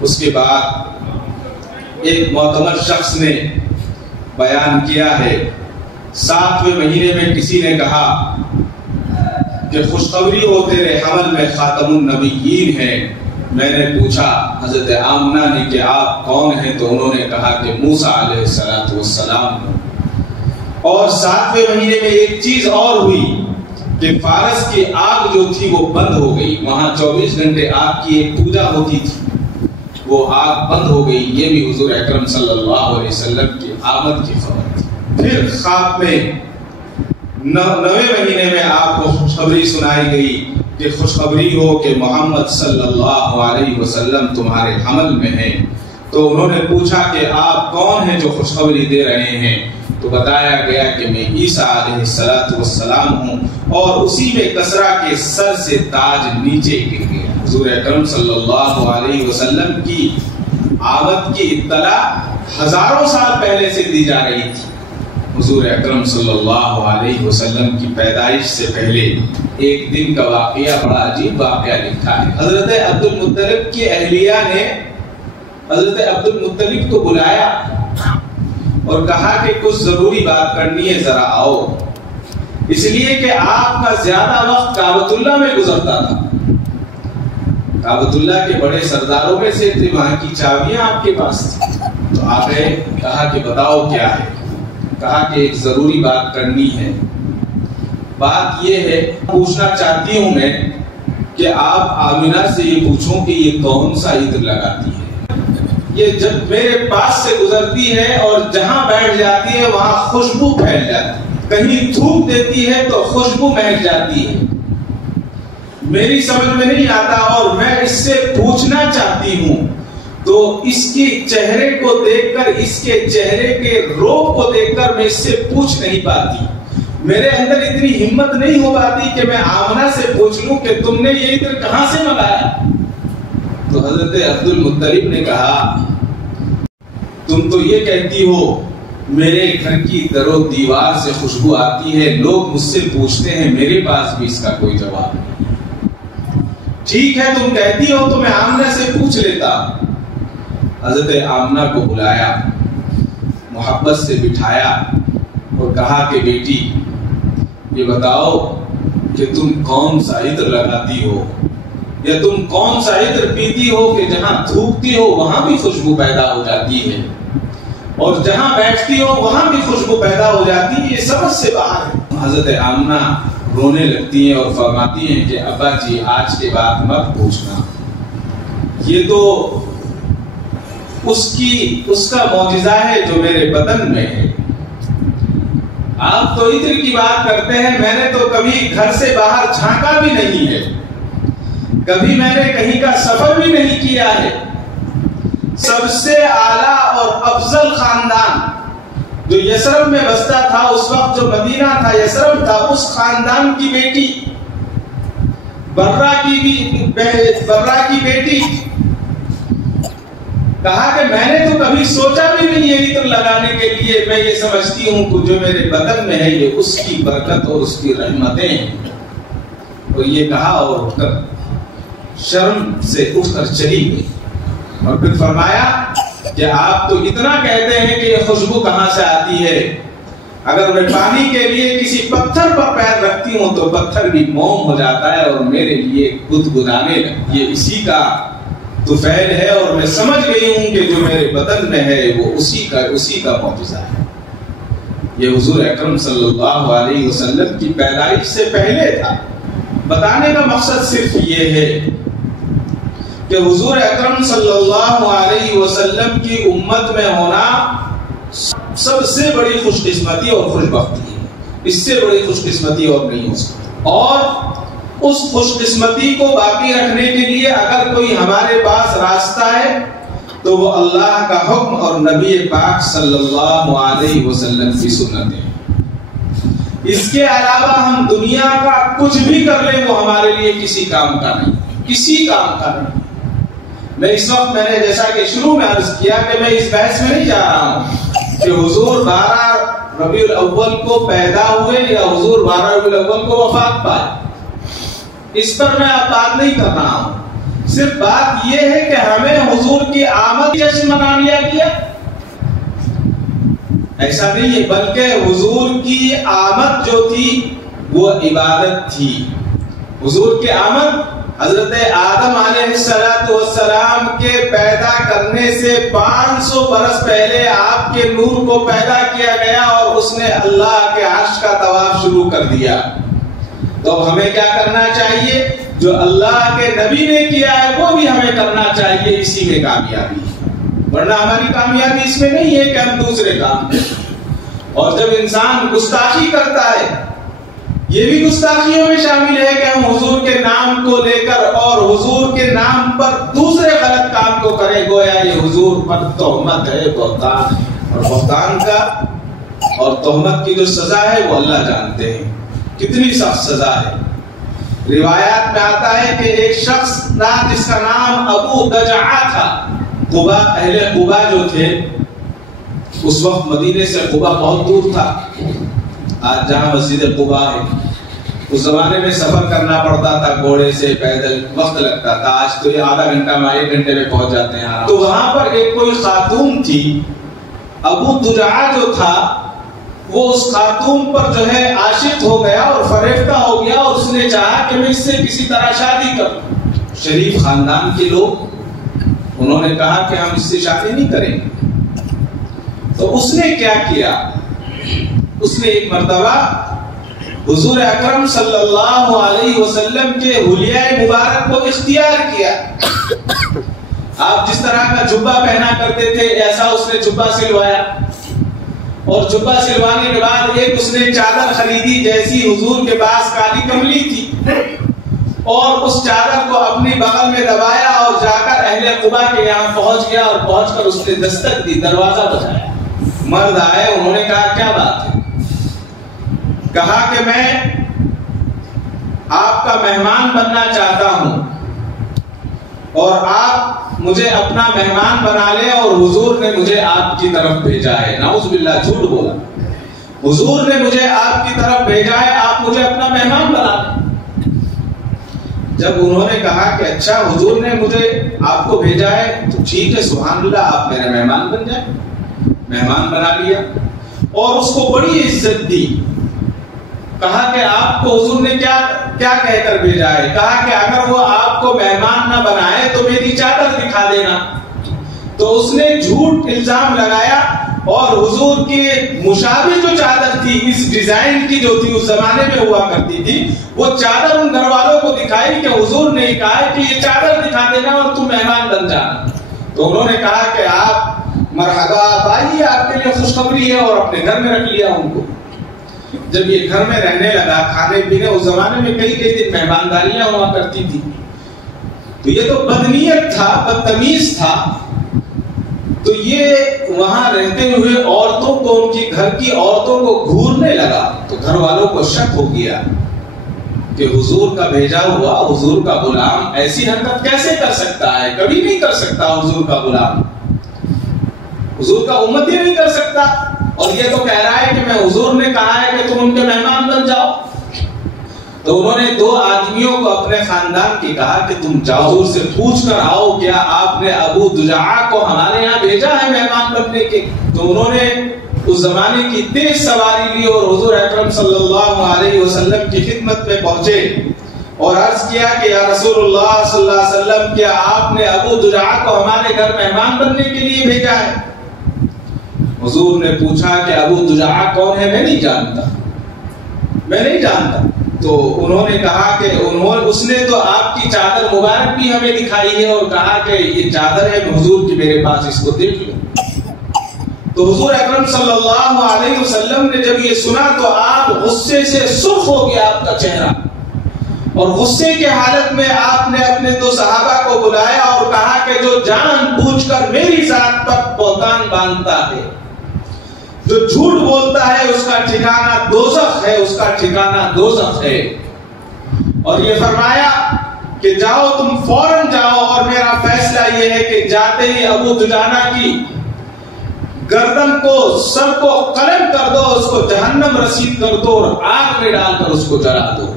اس کے بعد ایک معتبر شخص نے بیان کیا ہے 7ویں مہینے میں کسی نے کہا کہ خوشخبری ہو تیرے حمل میں خاتم النبیین ہے. میں نے پوچھا حضرت آمنہ نے کہ آپ کون ہیں؟ تو انہوں نے کہا کہ موسیٰ علیہ السلام. اور 7ویں مہینے میں ایک چیز اور ہوئی کہ فارس کی آگ جو تھی وہ بند ہو گئی. وہاں 24 گھنٹے آگ کی ایک پوجا ہوتی تھی، وہ آگ بند ہو گئی. یہ بھی حضور اکرم صلی اللہ علیہ وسلم کی آمد کی خبر تھی. پھر خواب میں 9ویں مہینے میں آپ کو خوشخبری سنائی گئی کہ خوشخبری ہو کہ محمد صلی اللہ علیہ وسلم تمہارے حمل میں ہیں. تو انہوں نے پوچھا کہ آپ کون ہیں جو خوشخبری دے رہے ہیں؟ تو بتایا گیا کہ میں عیسیٰ علیہ السلام ہوں. اور اسی میں کسرا کے سر سے تاج نیچے گر گیا. حضور اکرم صلی اللہ علیہ وسلم کی آمد کی اطلاع ہزاروں سال پہلے سے دی جا رہی تھی. حضور اکرم صلی اللہ علیہ وسلم کی پیدائش سے پہلے ایک دن کا واقعہ، بڑا عجیب واقعہ لکھا ہے. حضرت عبد المطلب کی اہلیہ نے حضرت عبد المطلب کو بلایا اور کہا کہ کچھ ضروری بات کرنی ہے، ذرا آؤ. اس لیے کہ آپ کا زیادہ وقت کعبۃ اللہ میں گزرتا تھا. کعبۃ اللہ کے بڑے سرداروں میں سے تھے، وہاں کی چابیاں آپ کے پاس تھی. تو آ گئے، کہا کہ بتاؤ کیا ہے. کہا کہ ایک ضروری بات کرنی ہے. بات یہ ہے، پوچھنا چاہتی ہوں میں کہ آپ آمنہ سے یہ پوچھوں کہ یہ کون سا عطر لگاتی ہے. یہ جب میرے پاس سے گزرتی ہے اور جہاں بیٹھ جاتی ہے وہاں خوشبو پھیل جاتی ہے. کہیں تھوک دیتی ہے تو خوشبو مہک جاتی ہے. میری سمجھ میں نہیں آتا اور میں اس سے پوچھنا چاہتی ہوں. تو اس کے چہرے کو دیکھ کر، اس کے چہرے کے روپ کو دیکھ کر میں اس سے پوچھ نہیں پاتی. میرے اندر اتنی ہمت نہیں ہو پاتی کہ میں آمنہ سے پوچھ لوں کہ تم نے یہ عطر کہاں سے منگایا. تو حضرت عبد المطلب نے کہا تم تو یہ کہتی ہو میرے گھر کی در و دیوار سے خوشبو آتی ہے، لوگ مجھ سے پوچھتے ہیں، میرے پاس بھی اس کا کوئی جواب نہیں. ٹھیک ہے تم کہتی ہو تو میں آمنہ سے پوچھ لیتا. حضرت آمنہ کو بلایا، محبت سے بٹھایا اور کہا کہ بیٹی یہ بتاؤ کہ تم کون سا عطر لگاتی ہو، یا تم کون سا عطر پیتی ہو کہ جہاں تھوکتی ہو وہاں بھی خوشبو پیدا ہو جاتی ہے اور جہاں بیٹھتی ہو وہاں بھی خوشبو پیدا ہو جاتی ہے. یہ سمجھ سے باہر ہے. حضرت آمنہ رونے لگتی ہیں اور فرماتی ہیں کہ ابا جی آج کے بعد مت پوچھنا، یہ تو اس کا معجزہ ہے جو میرے بدن میں ہے. آپ تو عطر کی بات کرتے ہیں، میں نے تو کبھی گھر سے باہر جھانکا بھی نہیں ہے، کبھی میں نے کہیں کا سفر بھی نہیں کیا ہے. سب سے اعلیٰ اور افضل خاندان جو یثرب میں بستا تھا، اس وقت جو مدینہ تھا یثرب تھا، اس خاندان کی بیٹی برہ کی بیٹی کہا کہ میں نے تو کبھی سوچا بھی نہیں ہے عطر لگانے کے لیے. میں یہ سمجھتی ہوں کہ جو میرے بدن میں ہے یہ اس کی برکت اور اس کی رحمتیں ہیں. اور یہ کہا اور اٹھ کر شرم سے اٹھ کر چلی گئی. اور پھر فرمایا کہ آپ تو اتنا کہتے ہیں کہ یہ خوشبو کہاں سے آتی ہے، اگر میں پانی کے لیے کسی پتھر پر پیر رکھتی ہوں تو پتھر بھی موم ہو جاتا ہے اور میرے لیے گدگدانے لگتی. یہ اسی کا طفیل ہے اور میں سمجھ گئی ہوں کہ جو میرے بدن میں ہے وہ اسی کا معجزہ ہے. یہ حضور اکرم صلی اللہ علیہ وسلم کی پیدائش سے پہلے تھا. بتانے کا مقصد صرف یہ ہے کہ حضور اکرم صلی اللہ علیہ وسلم کی امت میں ہونا سب سے بڑی خوش قسمتی اور خوش بختی ہے. اس سے بڑی خوش قسمتی اور نہیں ہو سکتی. اور اس خوش قسمتی کو باقی رکھنے کے لیے اگر کوئی ہمارے پاس راستہ ہے تو وہ اللہ کا حکم اور نبی پاک صلی اللہ علیہ وسلم کی سنت ہے. اس کے علاوہ ہم دنیا کا کچھ بھی کر لیں وہ ہمارے لیے کسی کام کا نہیں، کسی کام کا نہیں. میں اس وقت میں نے جیسا کہ شروع میں عرض کیا کہ میں اس بحث میں نہیں جا رہا ہوں کہ حضور 12 ربیع الاول کو پیدا ہوئے یا حضور 12 ربیع الاول کو وفات پائے، اس پر میں اب بات نہیں کر رہا ہوں۔ صرف بات یہ ہے کہ ہمیں حضور کی آمد جشن منا لیا گیا، ایسا نہیں ہے، بلکہ حضور کی آمد جو تھی وہ عبادت تھی۔ حضور کی آمد حضرت آدم علیہ السلام کے پیدا کرنے سے 500 برس پہلے آپ کے نور کو پیدا کیا گیا اور اس نے اللہ کے عرش کا طواف شروع کر دیا۔ تو اب ہمیں کیا کرنا چاہیے؟ جو اللہ کے نبی نے کیا ہے وہ بھی ہمیں کرنا چاہیے، اسی میں کامیابی ہے، ورنہ ہماری کامیابی اس میں نہیں ہے کہ ہم دوسرے کام کریں۔ اور جب انسان گستاخی کرتا ہے، یہ بھی گستاخیوں میں شامل ہے کہ ہم حضور کے نام کو لے کر اور حضور کے نام پر دوسرے غلط کام کو کریں، گویا یہ حضور پر تہمت ہے، بہتان ہے، اور بہتان کا اور تہمت کی جو سزا ہے وہ اللہ جانتے ہیں کتنی سخت سزا ہے۔ روایات میں آتا ہے کہ ایک شخص تھا جس کا نام ابو دجعہ تھا، قبا، اہل قبا جو تھے، اس وقت مدینے سے قبا بہت دور تھا، آج جہاں مسجد قبا ہے، اس زمانے میں سفر کرنا پڑتا تھا گھوڑے سے، پیدل وقت لگتا تھا، آج تو یہ آدھا گھنٹہ میں 1 گھنٹے میں پہنچ جاتے ہیں۔ تو وہاں پر ایک کوئی خاتون تھی، ابو دجعہ جو تھا وہ اس خاتون پر جو ہے عاشق ہو گیا اور فریفتہ ہو گیا، اور اس نے چاہا کہ میں اس سے کسی طرح شادی کروں۔ شریف خاندان کے لوگ انہوں نے کہا کہ ہم اس سے شادی نہیں کریں گے۔ تو اس نے کیا کیا؟ اس نے ایک مرتبہ حضور اکرم صلی اللہ علیہ وسلم کے حلیہ مبارک کو اختیار کیا۔ آپ جس طرح کا جبہ پہنا کرتے تھے ایسا اس نے جبہ سلوایا، اور جبہ سلوانے کے بعد ایک اس نے چادر خریدی جیسی حضور کے پاس کالی کملی تھی، اور اس چادر کو اپنی بغل میں دبایا اور جا کر اہل قبا کے یہاں پہنچ گیا، اور پہنچ کر اس نے دستک دی، دروازہ بجایا۔ مرد آئے، انہوں نے کہا کیا بات ہے؟ کہا کہ میں آپ کا مہمان بننا چاہتا ہوں اور آپ مجھے اپنا مہمان بنا لیں، اور حضور نے مجھے آپ کی طرف بھیجا ہے۔ نعوذ باللہ، جھوٹ بولا، حضور نے مجھے آپ کی طرف بھیجا ہے، آپ مجھے اپنا مہمان بنا لیں۔ جب انہوں نے کہا کہ اچھا حضور نے مجھے آپ کو بھیجا ہے تو ٹھیک ہے، سبحان اللہ، آپ میرے مہمان بن جائیں۔ مہمان بنا لیا اور اس کو بڑی عزت دی۔ کہا کہ آپ کو حضور نے کیا کہہ کر بھیجا ہے؟ کہا کہ اگر وہ آپ کو مہمان نہ بنائے تو میری چادر دکھا دینا۔ تو اس نے جھوٹ الزام لگایا، اور حضور کی مشابہ جو چادر تھی اس ڈیزائن کی جو تھی اس زمانے میں ہوا کرتی تھی، وہ چادر ان گھر والوں کو دکھائی کہ حضور نے کہا کہ یہ چادر دکھا دینا اور تم مہمان بن جانا۔ تو انہوں نے کہا کہ آپ مرحبا، آپ آئیے، آپ کے لیے خوشخبری ہے، اور اپنے گھر میں رکھ لیا ان کو۔ جب یہ گھر میں رہنے لگا، کھانے پینے، اس زمانے میں کئی دن مہمانداریاں ہوا کرتی تھی، تو یہ تو بدنیت تھا، بدتمیز تھا، تو یہ وہاں رہتے ہوئے عورتوں کو، ان کی گھر کی عورتوں کو گھورنے لگا۔ تو گھر والوں کو شک ہو گیا کہ حضور کا بھیجا ہوا، حضور کا غلام ایسی حرکت کیسے کر سکتا ہے؟ کبھی نہیں کر سکتا حضور کا غلام، حضور کا امت ہی نہیں کر سکتا، اور یہ تو کہہ رہا ہے کہ میں حضور نے کہا ہے کہ تم ان کے مہمان بن جاؤ۔ تو انہوں نے 2 آدمیوں کو اپنے خاندان کی کہا کہ تم جاؤ حضور سے پوچھ کر آؤ کیا آپ نے ابو دجعہ کو ہمارے یہاں بھیجا ہے مہمان بننے کے۔ تو انہوں نے اس زمانے کی تیز سواری لی اور حضور اکرم صلی اللہ علیہ وسلم کی خدمت میں پہنچے اور عرض کیا کہ یا رسول اللہ صلی اللہ علیہ وسلم، کیا آپ نے ابو دجعہ کو ہمارے گھر مہمان بننے کے لیے بھیجا ہے؟ حضور نے پوچھا کہ ابو دجعہ کون ہے؟ میں نہیں جانتا۔ تو انہوں نے کہا کہ اس نے تو آپ کی چادر مبارک بھی ہمیں دکھائی ہے اور کہا کہ یہ چادر ہے حضور کی میرے پاس، اس کو دیکھ لو۔ تو حضور اکرم صلی اللہ علیہ وسلم نے جب یہ سنا تو آپ غصے سے سرخ ہو گیا آپ کا چہرہ، اور غصے کے حالت میں آپ نے اپنے 2 صحابہ کو بلایا اور کہا کہ جو جان بوجھ کر میری ذات پر بہتان باندھتا ہے، جو جھوٹ بولتا ہے، اس کا ٹھکانہ دوزخ ہے، اس کا ٹھکانہ دوزخ ہے۔ اور یہ فرمایا کہ جاؤ تم فوراً جاؤ، اور میرا فیصلہ یہ ہے کہ جاتے ہی ابو دجانہ کی گردن کو، سر کو قلم کر دو، اس کو جہنم رسید کر دو اور آگ میں ڈال کر اس کو جلا دو۔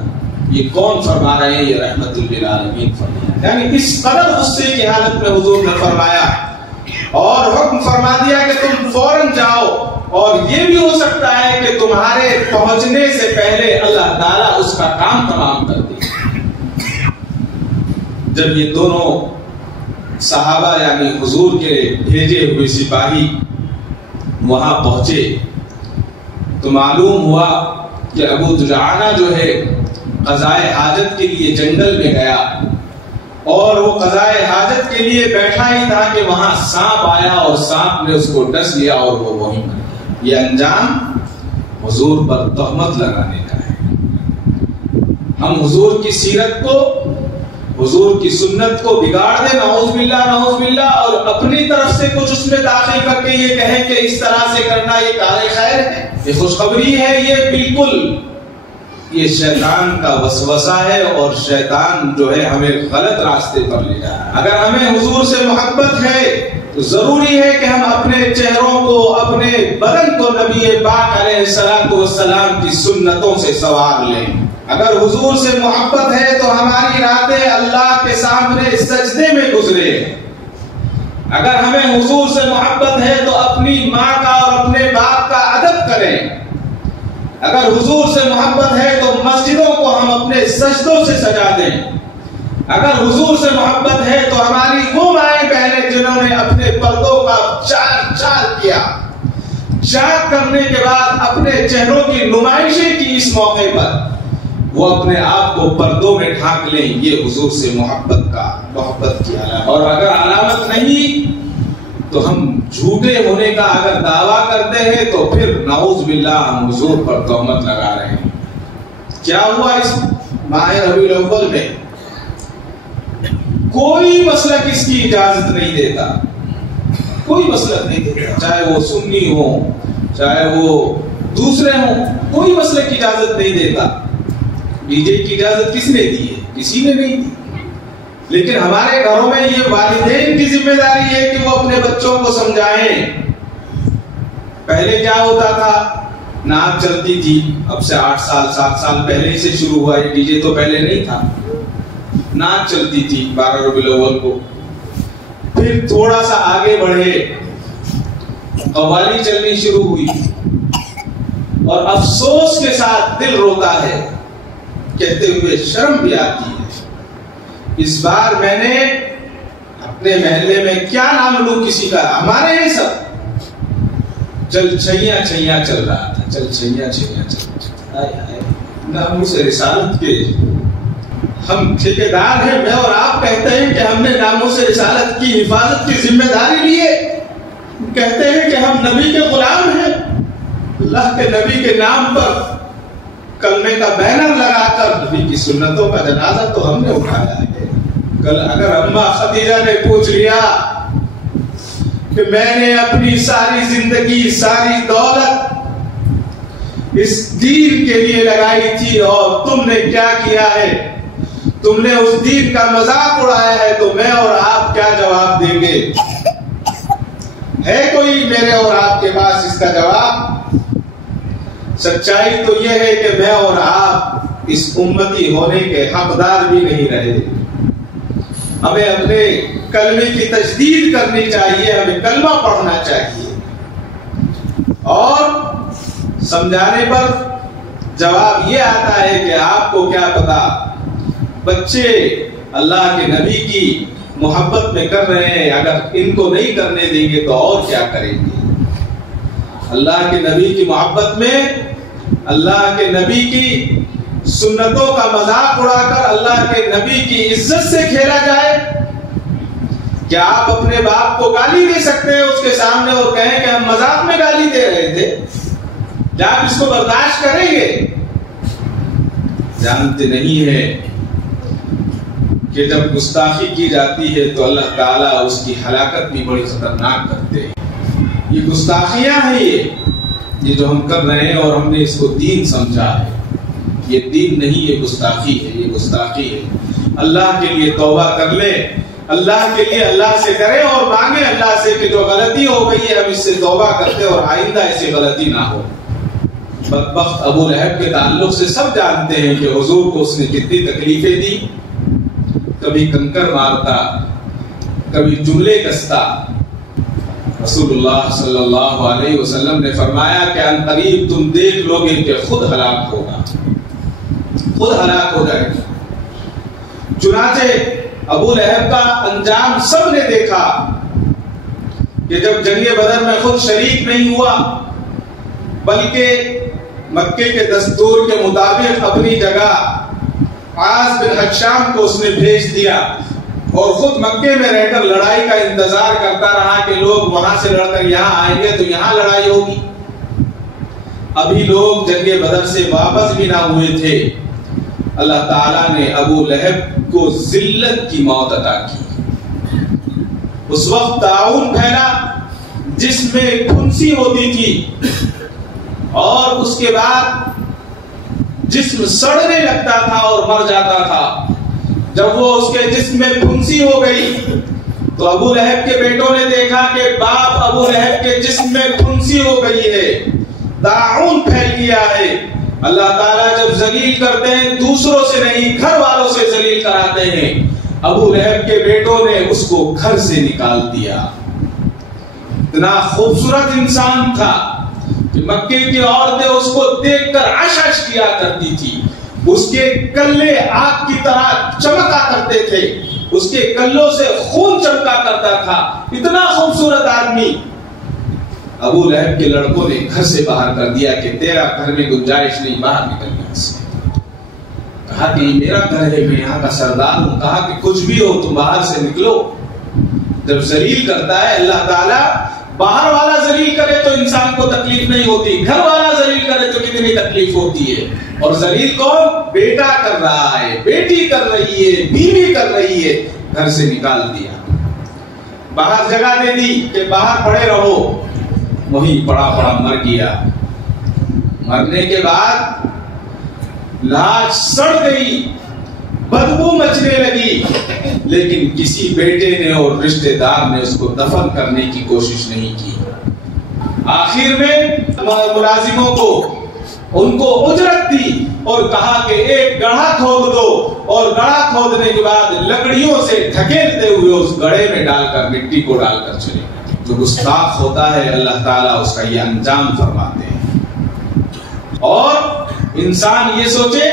یہ کون فرما رہے ہیں؟ یہ رحمت للعالمین فرما رہے ہیں۔ یعنی اس قدر غصے کی حالت میں حضور نے فرمایا اور حکم فرما دیا کہ تم فوراً جاؤ، اور یہ بھی ہو سکتا ہے کہ تمہارے پہنچنے سے پہلے اللہ تعالیٰ اس کا کام تمام کر دے۔ جب یہ دونوں صحابہ یعنی حضور کے بھیجے ہوئے سپاہی وہاں پہنچے تو معلوم ہوا کہ ابو دجانہ جو ہے قضائے حاجت کے لیے جنگل میں گیا، اور وہ قضائے حاجت کے لیے بیٹھا ہی تھا کہ وہاں سانپ آیا اور سانپ نے اس کو ڈس لیا اور وہ وہیں مر گیا۔ یہ انجام حضور پر تہمت لگانے کا ہے۔ ہم حضور کی سیرت کو، حضور کی سنت کو بگاڑ دیں، نعوذ باللہ نعوذ باللہ، اور اپنی طرف سے کچھ اس میں داخل کر کے یہ کہیں کہ اس طرح سے کرنا یہ کار خیر ہے، یہ خوشخبری ہے، یہ بالکل یہ شیطان کا وسوسہ ہے، اور شیطان جو ہے ہمیں غلط راستے پر لے جا رہا ہے۔ اگر ہمیں حضور سے محبت ہے تو ضروری ہے کہ ہم اپنے چہروں کو، اپنے بدن کو نبی پاک علیہ الصلوۃ والسلام کی سنتوں سے سنوار لیں۔ اگر حضور سے محبت ہے تو ہماری راتیں اللہ کے سامنے سجدے میں گزرے۔ اگر ہمیں حضور سے محبت ہے تو اپنی ماں کا اور اپنے باپ کا ادب کریں۔ اگر حضور سے محبت ہے تو مسجدوں کو ہم اپنے سجدوں سے سجا دیں۔ اگر حضور سے محبت ہے تو ہماری وہ مائیں بہنیں جنہوں نے اپنے پردوں کا چال کیا، چاک کرنے کے بعد اپنے چہروں کی نمائشیں کی اس موقع پر، وہ اپنے آپ کو پردوں میں ڈھانک لیں۔ یہ حضور سے محبت کی علامت۔ اور اگر علامت نہیں تو ہم جھوٹے ہونے کا اگر دعویٰ کرتے ہیں تو پھر نعوذ باللہ ہم حضور پر تہمت لگا رہے ہیں۔ کیا ہوا اس ماہ ربیع الاول میں؟ کوئی مسلک اس کی اجازت نہیں دیتا، کوئی مسلک نہیں دیتا، چاہے وہ سنی ہو چاہے وہ دوسرے ہوں، کوئی مسلک کی اجازت نہیں دیتا۔ ڈی جے کی اجازت کس نے دی ہے؟ کسی نے نہیں دی۔ لیکن ہمارے گھروں میں یہ والدین کی ذمہ داری ہے کہ وہ اپنے بچوں کو سمجھائیں۔ پہلے کیا ہوتا تھا؟ نعت چلتی تھی، اب سے 8 سال 7 سال پہلے سے شروع ہوا ہے، ڈی جے تو پہلے نہیں تھا۔ نعت چلتی تھی 12 ربیع الاول کو، پھر تھوڑا سا آگے بڑھے قوالی چلنی شروع ہوئی، اور افسوس کے ساتھ دل روتا ہے، کہتے ہوئے شرم بھی آتی ہے۔ اس بار میں نے اپنے محلے میں کیا نام لوں کسی کا، ہمارے یہ سب چل چھیاں چھیاں چل رہا تھا، چل چھیاں چھیاں چل رہا تھا۔ ناموس رسالت کے ہم ٹھیکیدار ہیں، میں اور آپ کہتے ہیں کہ ہم نے ناموس رسالت کی حفاظت کی ذمہ داری لی ہے، کہتے ہیں کہ ہم نبی کے غلام ہیں، اللہ کے نبی کے نام پر کلمے کا بینر لگا کر نبی کی سنتوں کا جنازہ تو ہم نے اٹھایا ہے۔ کل اگر اماں خدیجہ نے پوچھ لیا کہ میں نے اپنی ساری زندگی ساری دولت اس دین کے لیے لگائی تھی اور تم نے کیا کیا ہے، تم نے اس دین کا مذاق اڑایا ہے، تو میں اور آپ کیا جواب دیں گے؟ ہے کوئی میرے اور آپ کے پاس اس کا جواب؟ سچائی تو یہ ہے کہ میں اور آپ اس امتی ہونے کے حقدار بھی نہیں رہے۔ ہمیں اپنے کلمے کی تجدید کرنی چاہیے، ہمیں کلمہ پڑھنا چاہیے، اور سمجھانے پر جواب یہ آتا ہے کہ آپ کو کیا پتا، بچے اللہ کے نبی کی محبت میں کر رہے ہیں، اگر ان کو نہیں کرنے دیں گے تو اور کیا کریں گے؟ اللہ کے نبی کی محبت میں اللہ کے نبی کی سنتوں کا مذاق اڑا کر اللہ کے نبی کی عزت سے کھیلا جائے؟ کیا آپ اپنے باپ کو گالی دے سکتے ہیں اس کے سامنے اور کہیں کہ ہم مذاق میں گالی دے رہے تھے؟ کیا آپ اس کو برداشت کریں گے؟ جانتے نہیں ہیں کہ جب گستاخی کی جاتی ہے تو اللہ تعالیٰ اس کی ہلاکت بھی بڑی خطرناک کرتے ہیں۔ یہ گستاخیاں ہیں، یہ جو ہم کر رہے ہیں، اور ہم نے اس کو دین سمجھا ہے۔ یہ دین نہیں، یہ گستاخی ہے، یہ گستاخی ہے۔ اللہ کے لیے توبہ کر لے، اللہ کے لیے اللہ سے کرے اور مانگے اللہ سے کہ جو غلطی ہو گئی ہے ہم اس سے توبہ کرتے اور آئندہ ایسی غلطی نہ ہو۔ بدبخت ابو لہب کے تعلق سے سب جانتے ہیں کہ حضور کو اس نے کتنی تکلیفیں دی، کبھی کنکر مارتا، کبھی جملے کستا۔ رسول اللہ صلی اللہ علیہ وسلم نے فرمایا کہ ان قریب تم دیکھ لو گے کہ خود ہلاک ہوگا، خود ہلاک ہو جائے گا۔ چنانچہ ابو لہب کا انجام سب نے دیکھا کہ جب جنگ بدر میں خود شریک نہیں ہوا بلکہ مکے کے دستور کے مطابق اپنی جگہ عاص بن حشام کو اس نے بھیج دیا اور خود مکے میں رہ کر لڑائی کا انتظار کرتا رہا کہ لوگ وہاں سے لڑ کر یہاں آئیں گے تو یہاں لڑائی ہوگی۔ ابھی لوگ جنگ بدر سے واپس بھی نہ ہوئے تھے، اللہ تعالیٰ نے ابو لہب کو ذلت کی موت عطا کی۔ اس وقت طاعون پھیلا جس میں پھنسی ہوتی تھی اور اس کے بعد جسم سڑنے لگتا تھا اور مر جاتا تھا۔ جب وہ اس کے جسم میں پھنسی ہو گئی تو ابو لہب کے بیٹوں نے دیکھا کہ باپ ابو لہب کے جسم میں پھنسی ہو گئی ہے، طاعون پھیل گیا ہے۔ اللہ تعالیٰ جب ذلیل کرتے ہیں دوسروں سے نہیں گھر والوں سے ذلیل کراتے ہیں۔ ابو لہب کے بیٹوں نے اس کو گھر سے نکال دیا۔ اتنا خوبصورت انسان تھا کہ مکے کی عورتیں اس کو دیکھ کر عش عش کیا کرتی تھی، اس کے کلے آگ کی طرح چمکا کرتے تھے، اس کے کلوں سے خون چمکا کرتا تھا، اتنا خوبصورت آدمی۔ ابو لہب کے لڑکوں نے گھر سے باہر کر دیا کہ تیرا گھر میں گنجائش نہیں، باہر نکل گیا سے۔ کہا کہ یہ میرا گھر ہے، میں یہاں کا سردار ہوں۔ کہا کہ کچھ بھی ہو تم باہر سے نکلو۔ جب ذلیل کرتا ہے اللہ تعالیٰ، باہر والا ذلیل کرے تو انسان کو تکلیف نہیں ہوتی، گھر والا ذلیل کرے تو کتنی تکلیف ہوتی ہے۔ اور ذلیل کون؟ بیٹا کر رہا ہے، بیٹی کر رہی ہے، بیوی کر رہی ہے، گھر سے نکال دیا۔ باہر جگہ دے دی کہ باہر پڑے رہو، وہیں پڑا پڑا مر گیا۔ مرنے کے بعد لاش سڑ گئی، بدبو مچنے لگی، لیکن کسی بیٹے نے اور رشتہ دار نے اس کو دفن کرنے کی کوشش نہیں کی۔ آخر میں ملازموں کو ان کو اجرت دی اور کہا کہ ایک گڑھا کھود دو، اور گڑھا کھودنے کے بعد لکڑیوں سے ڈھکیلتے ہوئے اس گڑھے میں ڈال کر مٹی کو ڈال کر چلے۔ جو گستاخ ہوتا ہے اللہ تعالیٰ اس کا یہ انجام فرماتے ہیں۔ اور انسان یہ سوچے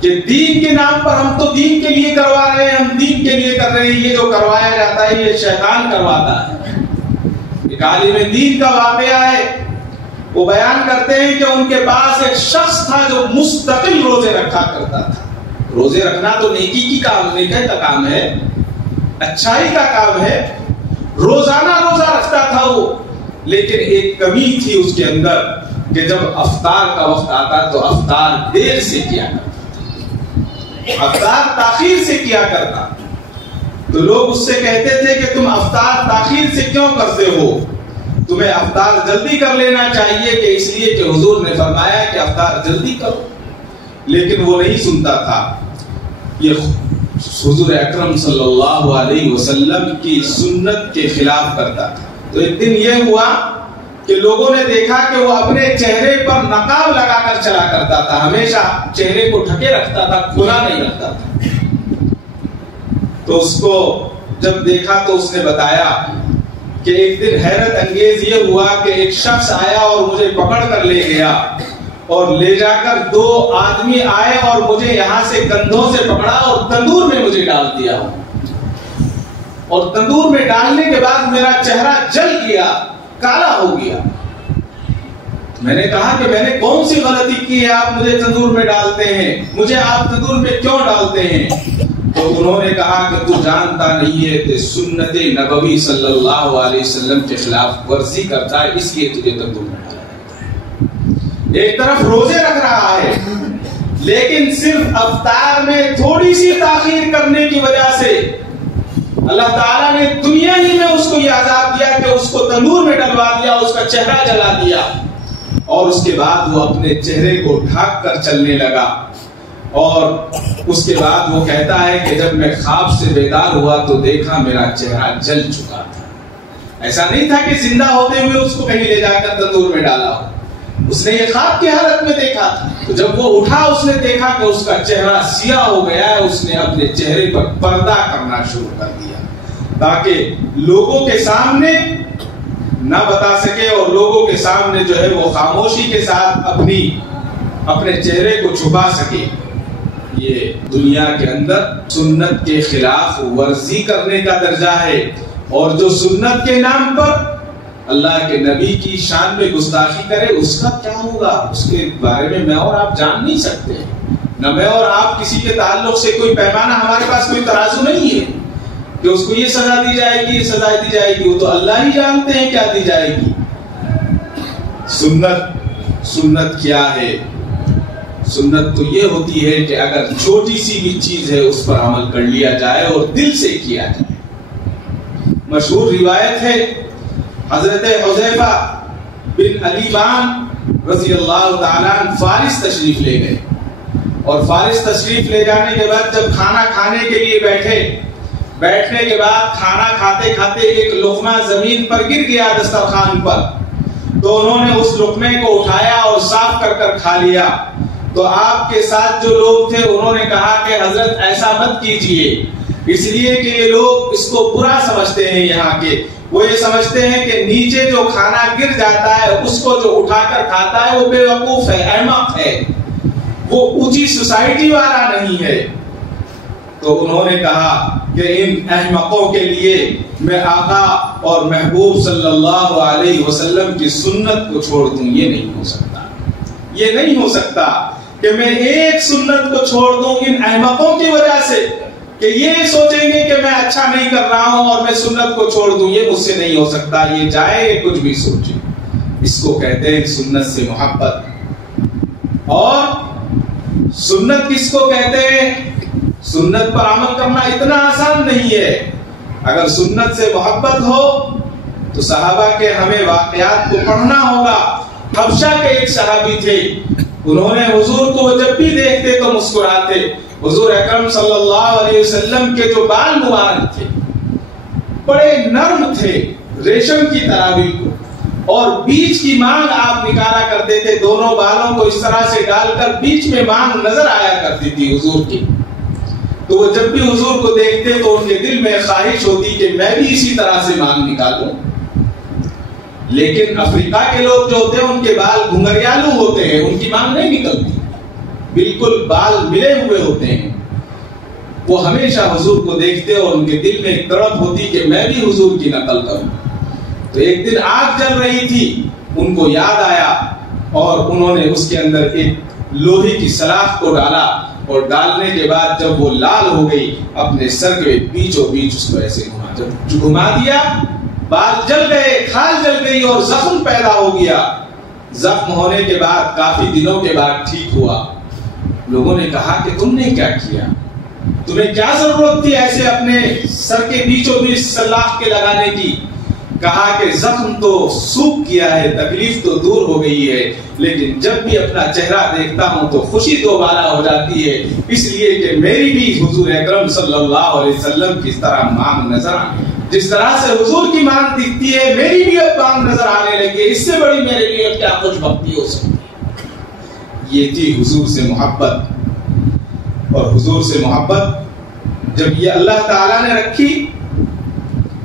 کہ دین کے نام پر ہم تو دین کے لیے کروا رہے ہیں، ہم دین کے لیے کر رہے ہیں، یہ جو کروایا جاتا ہے یہ شیطان کرواتا ہے۔ ایک عالم دین کا واقعہ ہے، وہ بیان کرتے ہیں کہ ان کے پاس ایک شخص تھا جو مستقل روزے رکھا کرتا تھا۔ روزے رکھنا تو نیکی کی کام، نیکی کا کام ہے، اچھائی کا کام ہے، روزانہ روزہ رکھتا تھا وہ، لیکن ایک کمی تھی اس کے اندر کہ جب افطار کا وقت آتا تو افطار دیر سے کیا کرتا، افطار تاخیر سے کیا کرتا۔ تو لوگ اس سے کہتے تھے کہ تم افطار تاخیر سے کیوں کرتے ہو، تمہیں افطار جلدی کر لینا چاہیے، کہ اس لیے کہ حضور نے فرمایا کہ افطار جلدی کرو، لیکن وہ نہیں سنتا تھا۔ یہ حضور اکرم صلی اللہ علیہ وسلم کی سنت کے خلاف کرتا تھا۔ تو ایک دن یہ ہوا کہ لوگوں نے دیکھا کہ وہ اپنے چہرے پر نقاب لگا کر چلا کرتا تھا، ہمیشہ چہرے کو ڈھکے رکھتا تھا، کھلا نہیں رکھتا تھا۔ تو اس کو جب دیکھا تو اس نے بتایا کہ ایک دن حیرت انگیز یہ ہوا کہ ایک شخص آیا اور مجھے پکڑ کر لے گیا، اور لے جا کر دو آدمی آئے اور مجھے یہاں سے کندھوں سے پکڑا اور تندور میں مجھے ڈال دیا، اور تندور میں ڈالنے کے بعد میرا چہرہ جل گیا، کالا ہو گیا۔ میں نے کہا کہ میں نے کون سی غلطی کی ہے آپ مجھے تندور میں ڈالتے ہیں، مجھے آپ تندور میں کیوں ڈالتے ہیں؟ تو انہوں نے کہا کہ تو جانتا نہیں ہے کہ سنت نبوی صلی اللہ علیہ وسلم کے خلاف ورزی کرتا ہے، اس لیے تجھے تندور میں ڈالا جاتا ہے۔ ایک طرف روزے رکھ رہا ہے، لیکن صرف افطار میں تھوڑی سی تاخیر کرنے کی وجہ سے اللہ تعالیٰ نے دنیا ہی میں اس کو یہ عذاب دیا کہ اس کو تندور میں ڈلوا دیا، اس کا چہرہ جلا دیا، اور اس کے بعد وہ اپنے چہرے کو ڈھانپ کر چلنے لگا۔ اور اس کے بعد وہ کہتا ہے کہ جب میں خواب سے بیدار ہوا تو دیکھا میرا چہرہ جل چکا تھا. ایسا نہیں تھا کہ زندہ ہوتے ہوئے اس کو کہیں لے جا کر تندور میں ڈالا ہو. اس نے یہ خواب کی حالت میں دیکھا تھا. تو جب وہ اٹھا اس نے دیکھا کہ اس کا چہرہ سیاہ ہو گیا ہے. اس نے اپنے چہرے پر پردہ کرنا شروع کر دیا تاکہ لوگوں کے سامنے نہ بتا سکے اور لوگوں کے سامنے جو ہے وہ خاموشی کے ساتھ اپنے چہرے کو چھپا سکے. یہ دنیا کے اندر سنت کے خلاف ورزی کرنے کا درجہ ہے. اور جو سنت کے نام پر اللہ کے نبی کی شان میں گستاخی کرے اس کا کیا ہوگا اس کے بارے میں میں اور آپ جان نہیں سکتے. نہ میں اور آپ کسی کے تعلق سے کوئی پیمانہ، ہمارے پاس کوئی ترازو نہیں ہے کہ اس کو یہ سزا دی جائے گی، یہ سزا دی جائے گی. وہ تو اللہ ہی جانتے ہیں کیا دی جائے گی. سنت کیا ہے؟ سنت تو یہ ہوتی ہے کہ اگر چھوٹی سی بھی چیز ہے اس پر عمل کر لیا جائے اور دل سے کیا جائے. مشہور روایت ہے حضرت حذیفہ بن علی بان رضی اللہ تعالیٰ عنہ فارس تشریف لے گئے اور فارس تشریف لے جانے کے بعد جب کھانا کھانے کے لیے بیٹھنے کے بعد کھانا کھاتے کھاتے ایک لقمہ زمین پر گر گیا دسترخوان پر. تو انہوں نے اس لقمے کو اٹھایا اور صاف کر کھا لیا. تو آپ کے ساتھ جو لوگ تھے انہوں نے کہا کہ حضرت ایسا مت کیجئے، اس لیے کہ یہ لوگ اس کو برا سمجھتے ہیں. یہاں کے وہ یہ سمجھتے ہیں کہ نیچے جو کھانا گر جاتا ہے اس کو جو اٹھا کر کھاتا ہے وہ بے وقوف ہے، احمق ہے، وہ اونچی سوسائٹی والا نہیں ہے. تو انہوں نے کہا کہ ان احمقوں کے لیے میں آقا اور محبوب صلی اللہ علیہ وسلم کی سنت کو چھوڑ دوں. یہ نہیں ہو سکتا. یہ نہیں ہو سکتا کہ میں ایک سنت کو چھوڑ دوں ان احمقوں کی وجہ سے کہ یہ سوچیں گے کہ میں اچھا نہیں کر رہا ہوں اور میں سنت کو چھوڑ دوں. یہ مجھ سے نہیں ہو سکتا. یہ جائے کچھ بھی سوچے. اس کو کہتے ہیں سنت سے محبت. اور سنت کس کو کہتے ہیں؟ سنت پر عمل کرنا اتنا آسان نہیں ہے. اگر سنت سے محبت ہو تو صحابہ کے ہمیں واقعات کو پڑھنا ہوگا. حبشہ کے ایک صحابی تھے، انہوں نے حضور کو جب بھی دیکھتے تو مسکراتے. حضور اکرم صلی اللہ علیہ وسلم کے جو بال مبارک تھے بڑے نرم تھے، ریشم کی طرح بالکل، اور بیچ کی مانگ آپ نکالا کرتے تھے. دونوں بالوں کو اس طرح سے ڈال کر بیچ میں مانگ نظر آیا کرتی تھی حضور کی. تو وہ جب بھی حضور کو دیکھتے تو ان کے دل میں خواہش ہوتی کہ میں بھی اسی طرح سے مانگ نکالوں. لیکن افریقہ کے لوگ جو ہوتے ہیں ان کے بال گھنگریالو ہوتے ہیں، ان کی مانگ نہیں نکلتی، بالکل بال ملے ہوئے ہوتے ہیں. وہ ہمیشہ حضور کو دیکھتے اور ان کے دل میں ایک تڑپ ہوتی کہ میں بھی حضور کی نقل کروں. تو ایک دن آگ جل رہی تھی، ان کو یاد آیا اور انہوں نے اس کے اندر ایک لوہے کی سلاخ کو ڈالا اور ڈالنے کے بعد جب وہ لال ہو گئی اپنے سر کے بیچوں بیچ اس کو ایسے گھما دیا. بال جل گئے، کھال جل گئی اور زخم پیدا ہو گیا. زخم ہونے کے بعد کافی دنوں کے بعد ٹھیک ہوا. لوگوں نے کہا کہ تم نے کیا کیا؟ تمہیں کیا ضرورت تھی ایسے اپنے سر کے بیچوں بیچ سلاخ کے لگانے کی؟ کہا کہ زخم تو سوکھ گیا ہے، تکلیف تو دور ہو گئی ہے، لیکن جب بھی اپنا چہرہ دیکھتا ہوں تو خوشی دوبارہ ہو جاتی ہے، اس لیے کہ میری بھی حضور اکرم صلی اللہ علیہ وسلم کی طرح مانگ نظر آنے. جس طرح سے حضور کی مانگ دکھتی ہے میری بھی اب مانگ نظر آنے لگی. اس سے بڑی میرے لیے کیا خوش بختی ہو سکتی ہے؟ یہ تھی حضور سے محبت. اور حضور سے محبت جب یہ اللہ تعالیٰ نے رکھی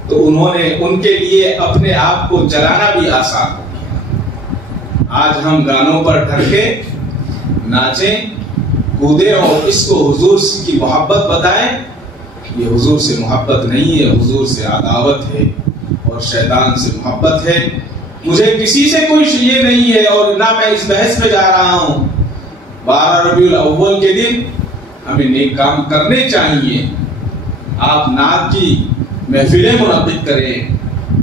تو انہوں نے ان کے لیے اپنے آپ کو جلانا بھی آسان ہو گیا. آج ہم گانوں پر ڈھڑکے ناچیں کودیں اور اس کو حضور کی محبت بتائیں، یہ حضور سے محبت نہیں ہے، حضور سے عداوت ہے اور شیطان سے محبت ہے. مجھے کسی سے کوئی یہ نہیں ہے اور نہ میں اس بحث میں جا رہا ہوں. 12 ربیع الاول کے دن ہمیں نیک کام کرنے چاہیے. آپ نعت کی محفلیں منعقد کریں،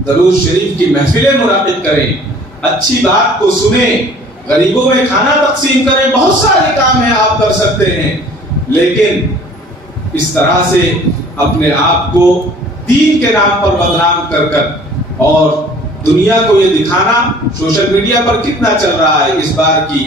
درود شریف کی محفلیں منعقد کریں، اچھی بات کو سنیں، غریبوں میں کھانا تقسیم کریں. بہت سارے کام ہیں آپ کر سکتے ہیں، لیکن اس طرح سے اپنے آپ کو دین کے نام پر بدنام کر اور دنیا کو یہ دکھانا. سوشل میڈیا پر کتنا چل رہا ہے اس بار کی